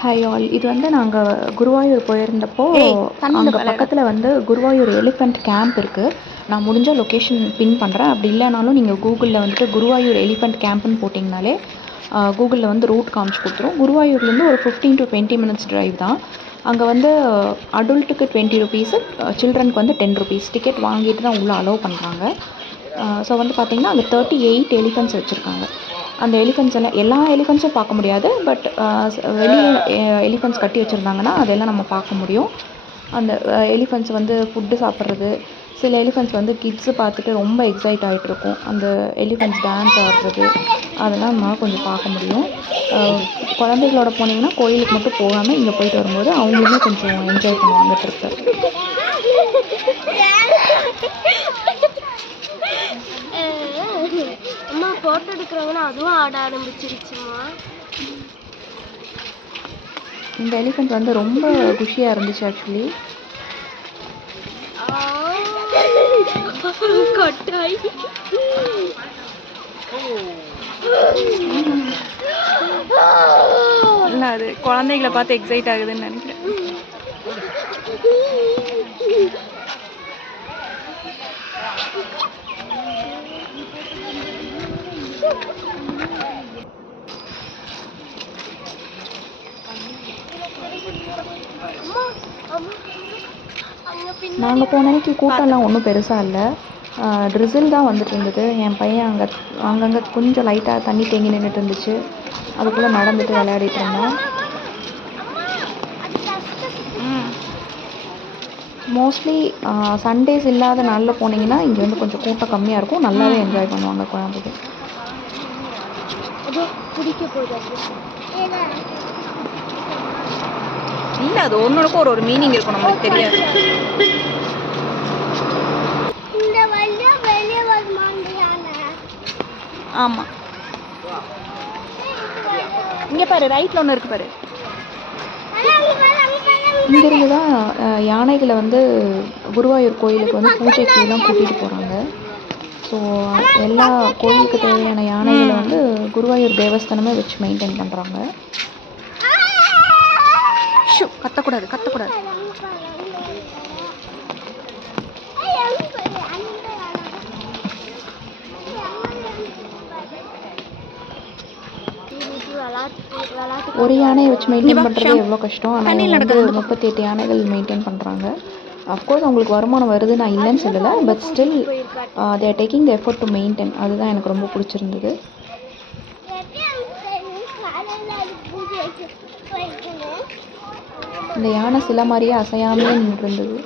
Hi all. இது வந்து நாங்கள் குருவாயூர் போயிருந்தப்போ தண்ணியில் அங்கே விளையாட பக்கத்தில் வந்து குருவாயூர் எலிஃபெண்ட் கேம்ப் இருக்குது. நான் முடிஞ்ச லொக்கேஷன் பின் பண்ணுறேன். அப்படி இல்லைனாலும் நீங்கள் கூகுளில் வந்துட்டு குருவாயூர் எலிஃபெண்ட் கேம்ப்னு போட்டிங்கனாலே கூகுளில் வந்து ரூட் காமிச்சு கொடுத்துரும். குருவாயூர்லேருந்து ஒரு 15 to 20 minutes டிரைவ் தான். அங்கே வந்து அடல்ட்டுக்கு 20 rupees, சில்ட்ரனுக்கு வந்து 10 rupees டிக்கெட் வாங்கிட்டு தான் உள்ளே அலோவ் பண்ணுறாங்க. ஸோ வந்து பார்த்திங்கன்னா அங்கே 38 எலிஃபெண்ட்ஸ் வச்சுருக்காங்க. அந்த எலிஃபெண்ட்ஸ் எல்லாம் எல்லா எலிஃபெண்ட்ஸும் பார்க்க முடியாது. பட் வெளியே எலிஃபெண்ட்ஸ் கட்டி வச்சுருந்தாங்கன்னா அதெல்லாம் நம்ம பார்க்க முடியும். அந்த எலிஃபெண்ட்ஸ் வந்து ஃபுட்டு சாப்பிட்றது, சில எலிஃபெண்ட்ஸ் வந்து கிட்ஸு பார்த்துட்டு ரொம்ப எக்ஸைட் ஆகிட்ருக்கும். அந்த எலிஃபெண்ட்ஸ் டான்ஸ் ஆடுறது அதெல்லாம் நம்மளால் கொஞ்சம் பார்க்க முடியும். குழந்தைகளோட போனீங்கன்னா கோயிலுக்கு மட்டும் போகாமல் இங்கே போயிட்டு வரும்போது அவங்களுமே கொஞ்சம் என்ஜாய் பண்ணுவாங்க ட்ரிப்பை. அம்மா ஃபோட்டோ எடுக்கிறவங்கன்னா அதுவும் ஆட ஆரம்பிச்சிருச்சுமா. இந்த எலிஃபெண்ட் வந்து ரொம்ப குஷியாக இருந்துச்சு ஆக்சுவலி. கட்டாய் இல்லை, அது குழந்தைகளை பார்த்து எக்ஸைட் ஆகுதுன்னு நினைக்கிறேன். நாங்கள் போன அன்னைக்கு கூட்டம்லாம் ஒன்றும் பெருசாக இல்லை. ட்ரிசில் தான் வந்துட்டு இருந்தது. என் பையன் அங்கங்கே கொஞ்சம் லைட்டாக தண்ணி தேங்கி நின்றுட்டு இருந்துச்சு. அதுக்குள்ளே நடந்துட்டு விளையாடிட்டு இருந்தோம். மோஸ்ட்லி சண்டேஸ் இல்லாத நாளில் போனீங்கன்னா இங்கே வந்து கொஞ்சம் கூட்டம் கம்மியாக இருக்கும். நல்லாவே என்ஜாய் பண்ணுவாங்க குழந்தைங்க. இல்லை, அது ஒன்றுக்கும் ஒரு மீனிங் இருக்கும், நம்மளுக்கு தெரியாது. ஆமாம், இங்கே பாரு, ரைட்டில் ஒன்று இருக்குது பாரு. இங்கேருந்து தான் யானைகளை வந்து குருவாயூர் கோயிலுக்கு வந்து பூஜைக்கெல்லாம் கூட்டிகிட்டு போகிறாங்க. ஸோ எல்லா கோயிலுக்கு தேவையான யானைகளை வந்து குருவாயூர் தேவஸ்தானமே வச்சு மெயின்டைன் பண்ணுறாங்க. கத்தக்கூடாது கத்தக்கூடாது. ஒரு யானையை வச்சு மெயின்டைன் பண்ணுறது எவ்வளோ கஷ்டம். ஆனால் வந்து 38 யானைகள் மெயின்டைன் பண்ணுறாங்க. அஃப்கோர்ஸ் அவங்களுக்கு வருமானம் வருது, நான் இல்லைன்னு சொல்லலை. But still they are taking the effort to maintain. அதுதான் எனக்கு ரொம்ப பிடிச்சிருந்தது. இந்த யானை சில மாதிரியே அசையாமே நின்று இருந்தது.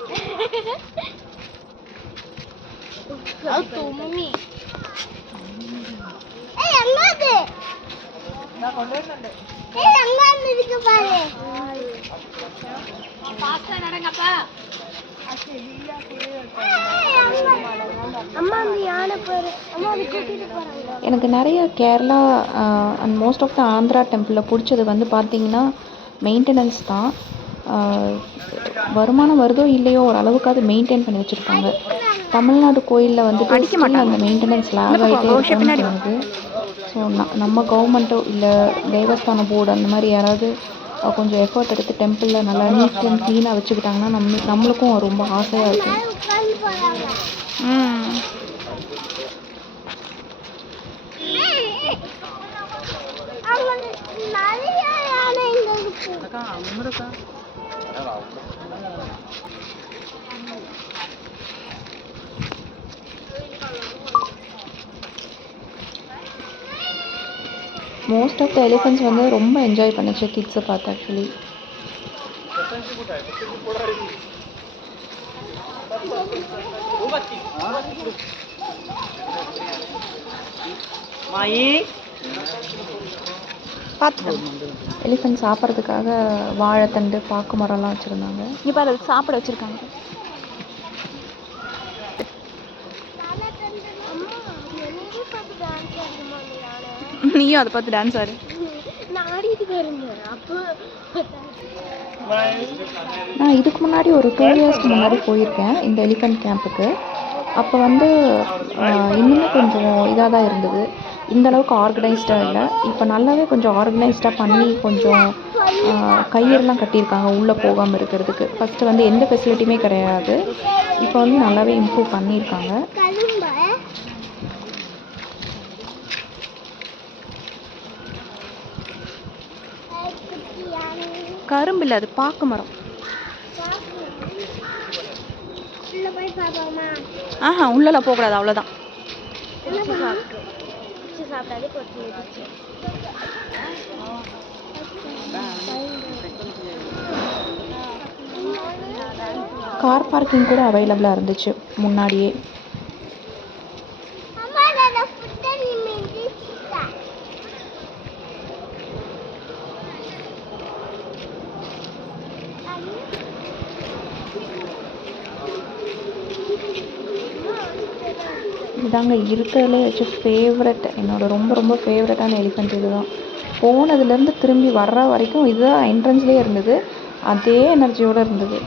எனக்கு நிறைய Kerala and most of the Andhra டெம்பிளில் பிடிச்சது வந்து பார்த்திங்கன்னா மெயின்டெனன்ஸ் தான். வருமானம் வருதோ இல்லையோ ஓரளவுக்காவது மெயின்டைன் பண்ணி வச்சுருப்பாங்க. தமிழ்நாடு கோயிலில் வந்துட்டு அந்த மெயின்டெனன்ஸ் லாக் ஆகிட்டே இருக்குன்னு தோணுது. ஸோ நம்ம கவர்மெண்ட்டோ இல்லை தேவஸ்தான போர்டு அந்த மாதிரி யாராவது கொஞ்சம் எஃபர்ட் எடுத்து டெம்பிளில் நல்லா நீட் அண்ட் க்ளீனாக வச்சுக்கிட்டாங்கன்னா நம்மளுக்கும் ரொம்ப ஆசையாக இருக்கும். மோஸ்ட் ஆஃப் த எலிஃபெண்ட்ஸ் வந்து ரொம்ப என்ஜாய் பண்ணுச்சு கிட்ஸை பார்த்து ஆக்சுவலி. எலிஃபெண்ட் சாப்பிட்றதுக்காக வாழைத்தண்டு, பாக்கு மரம்லாம் வச்சுருந்தாங்க. இங்கே பாரு, அதுக்கு சாப்பிட வச்சுருக்காங்க. நீயும் அதை பார்த்து டான்ஸ் ஆடு. நான் இதுக்கு முன்னாடி ஒரு 2 yearsக்கு முன்னாடி போயிருக்கேன் இந்த எலிஃபெண்ட் கேம்புக்கு. அப்போ வந்து இன்னுமே கொஞ்சம் இதாக தான் இருந்தது. இந்த அளவுக்கு ஆர்கனைஸ்டாக இல்லை. இப்போ நல்லாவே கொஞ்சம் ஆர்கனைஸ்டாக பண்ணி கொஞ்சம் கயிறுலாம் கட்டியிருக்காங்க உள்ளே போகாமல் இருக்கிறதுக்கு. ஃபஸ்ட்டு வந்து எந்த ஃபெசிலிட்டியுமே கிடையாது. இப்போ வந்து நல்லாவே இம்ப்ரூவ் பண்ணியிருக்காங்க. கரும்பு இல்லை, அது பாக்கு மரம். ஆஹா, உள்ளலாம் போகக்கூடாது, அவ்வளோதான். கார் பார்க்கிங் கூட அவைலபிளாக இருந்துச்சு முன்னாடியே. இதாங்க இருக்கிறதுலே வச்சு ஃபேவரட், என்னோட ரொம்ப ரொம்ப ஃபேவரட்டான எலிஃபெண்ட் இது தான். போனதுலேருந்து திரும்பி வர்ற வரைக்கும் இதுதான் என்ட்ரன்ஸ்லேயே இருந்தது. அதே எனர்ஜியோடு இருந்தது.